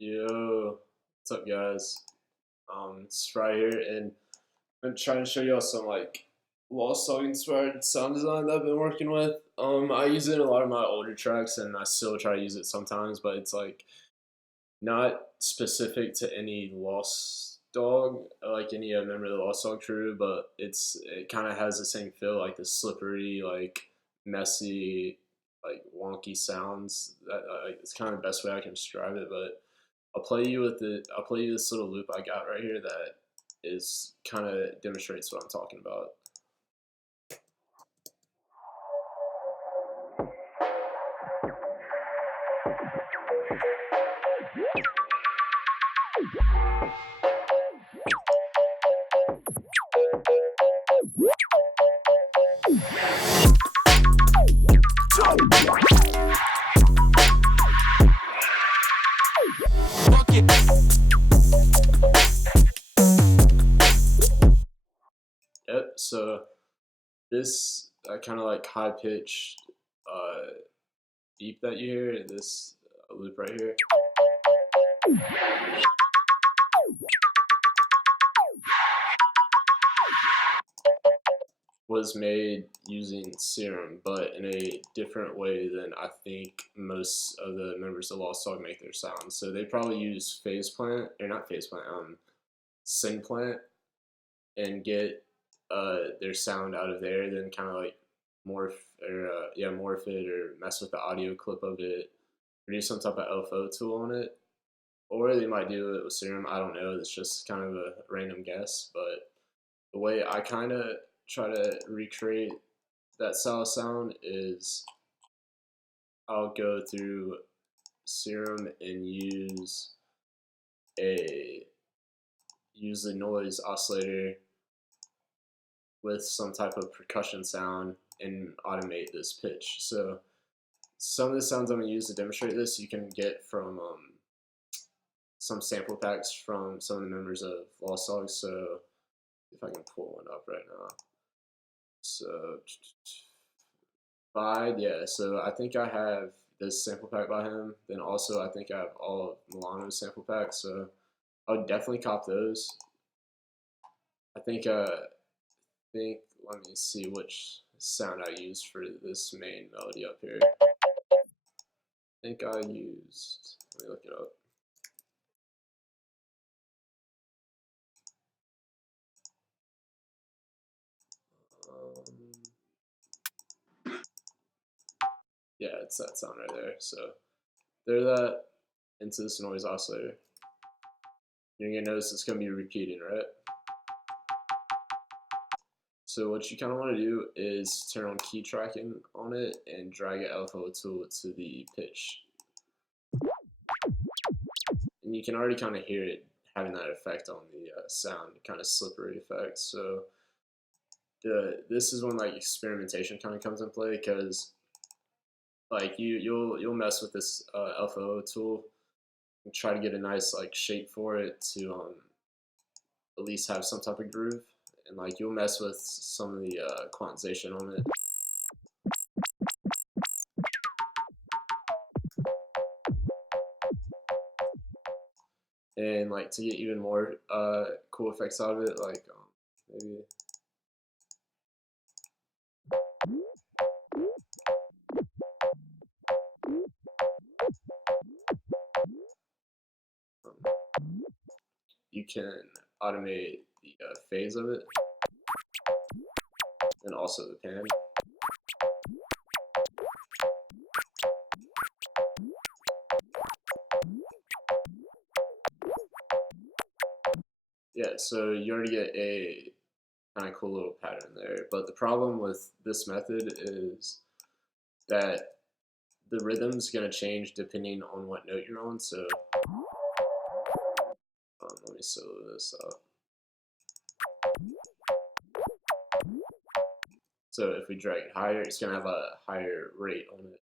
Yo, what's up, guys? It's right here, and I'm trying to show y'all some like lost song inspired sound design that I've been working with. I use it in a lot of my older tracks, and I still try to use it sometimes, but it's like not specific to any Lost Dog, like any member of the Lost Dog crew, but it kind of has the same feel, like the slippery, like messy, like wonky sounds. It's kind of the best way I can describe it, but. I'll play you this little loop I got right here that is kind of demonstrates what I'm talking about. Yep. So this kind of like high pitched beep that you hear, this loop right here, was made using Serum, but in a different way than I think most of the members of Lost Dog make their sounds. So they probably use phase plant, or not phase plant, syn plant, and get their sound out of there, then kind of like morph it or mess with the audio clip of it, or do some type of LFO tool on it, or they might do it with Serum. I don't know. It's just kind of a random guess, but the way I kind of try to recreate that style sound is I'll go through Serum and a use the noise oscillator with some type of percussion sound and automate this pitch. So some of the sounds I'm going to use to demonstrate this you can get from some sample packs from some of the members of Lost Dogs. So if I can pull one up right now. So Vide, yeah. So I think I have this sample pack by him. Then also I think I have all of Milano's sample packs. So I would definitely cop those. I think let me see which sound I used for this main melody up here. I think I used, let me look it up. Yeah, it's that sound right there. So throw that into this noise oscillator. You're gonna notice it's gonna be repeating, right? So what you kind of want to do is turn on key tracking on it and drag an LFO tool to the pitch. And you can already kind of hear it having that effect on the sound, kind of slippery effect. So this is when like experimentation kind of comes in play, because like you'll mess with this LFO tool and try to get a nice like shape for it to at least have some type of groove, and like you'll mess with some of the quantization on it. And like to get even more cool effects out of it, like maybe you can automate the phase of it and also the pan. Yeah, so you already get a kind of cool little pattern there. But the problem with this method is that the rhythm's going to change depending on what note you're on. So let me solo this up. So if we drag it higher, it's going to have a higher rate on it.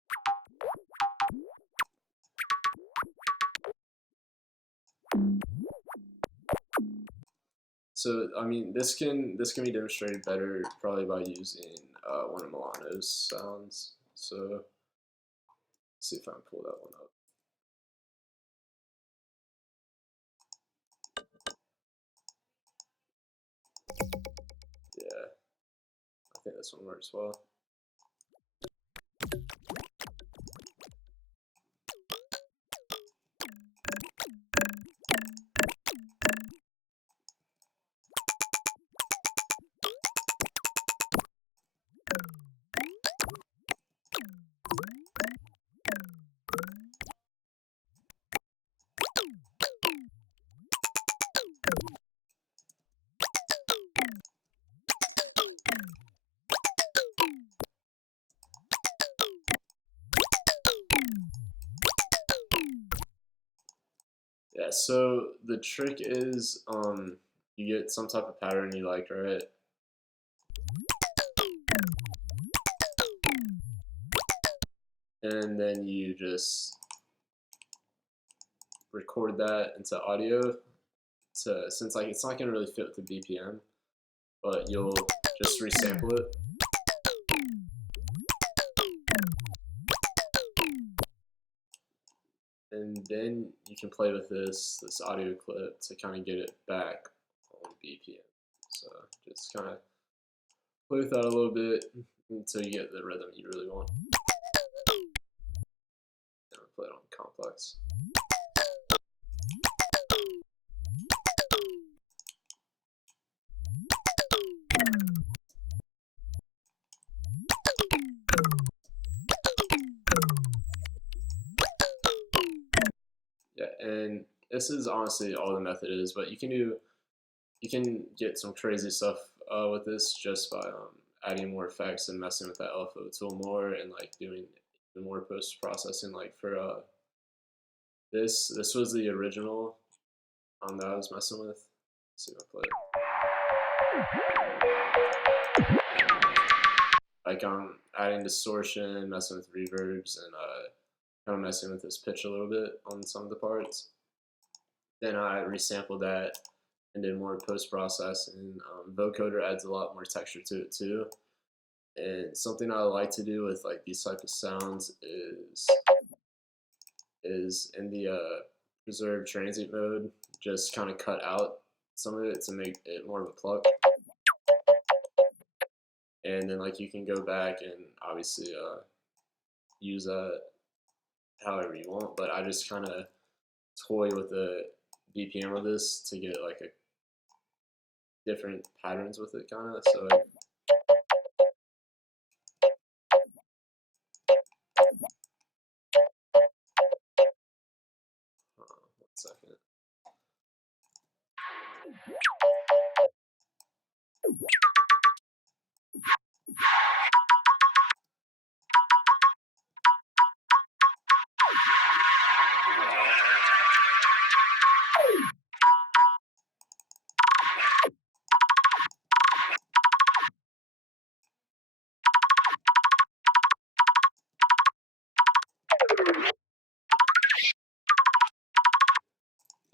So I mean, this can be demonstrated better probably by using one of Milano's sounds. So let's see if I can pull that one up. think this one works well. Yeah, so the trick is you get some type of pattern you like, right? And then you just record that into audio since like it's not gonna really fit with the BPM, but you'll just resample it. And then you can play with this audio clip to kind of get it back on BPM. So just kind of play with that a little bit until you get the rhythm you really want. And I'll play it on complex. Yeah, and this is honestly all the method is, but you can get some crazy stuff with this just by adding more effects and messing with that LFO tool more and like doing even more post processing. Like for this was the original that I was messing with. Let's see if I play it. Like I'm adding distortion, messing with reverbs, and kind of messing with this pitch a little bit on some of the parts. Then I resampled that and did more post-processing. Vocoder adds a lot more texture to it too. And something I like to do with like these type of sounds is in the preserve transient mode, just kind of cut out some of it to make it more of a pluck. And then like you can go back and obviously use that however you want, but I just kind of toy with the BPM of this to get like a different patterns with it kind of. So one second.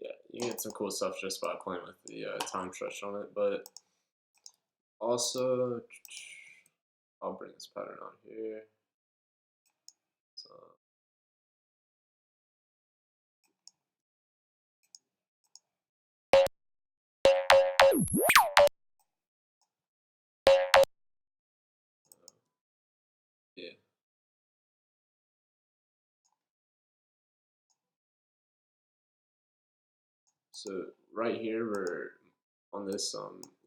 Yeah, you can get some cool stuff just by playing with the time stretch on it, but also I'll bring this pattern on here. So yeah. So right here, we're on this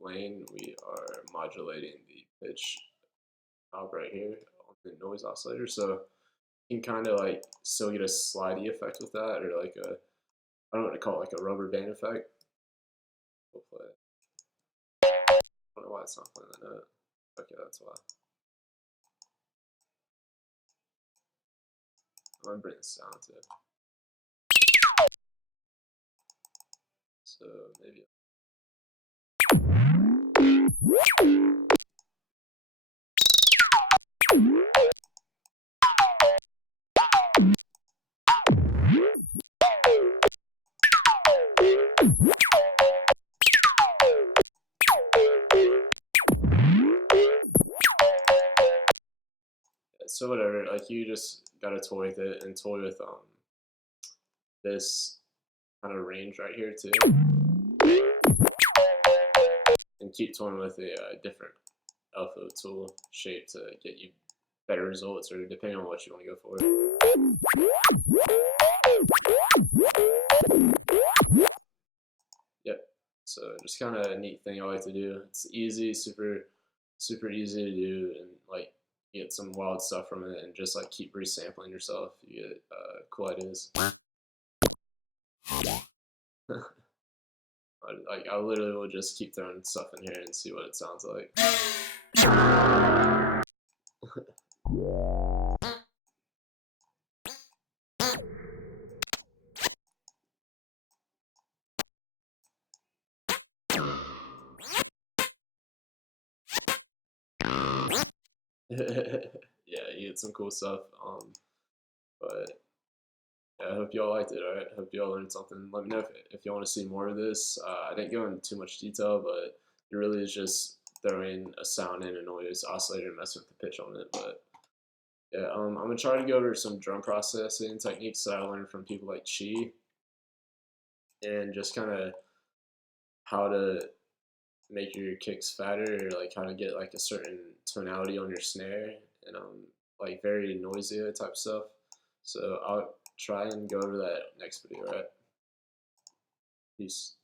lane, we are modulating the pitch knob right here on the noise oscillator. So you can kind of like still get a slidey effect with that, or like a, I don't know what to call it, like a rubber band effect. We'll play it. I don't know why it's not playing that note. Okay, that's why. I'm gonna bring this down too. So maybe. So whatever, like you just gotta toy with it and toy with this kind of range right here too, and keep toying with a different alpha tool shape to get you better results, or depending on what you want to go for. Yep. So just kind of a neat thing I like to do. It's easy, super easy to do, and like you get some wild stuff from it, and just like keep resampling yourself. You get cool ideas. Like I literally will just keep throwing stuff in here and see what it sounds like. Yeah, you get some cool stuff. But yeah, I hope y'all liked it. All right, hope y'all learned something. Let me know if y'all want to see more of this. I didn't go into too much detail, but it really is just throwing a sound in, a noise oscillator, and mess with the pitch on it. But yeah, I'm gonna try to go over some drum processing techniques that I learned from people like Chi, and just kind of how to make your kicks fatter, or like how to get like a certain tonality on your snare, and like very noisy type stuff. So I'll try and go over that next video. Right? Peace.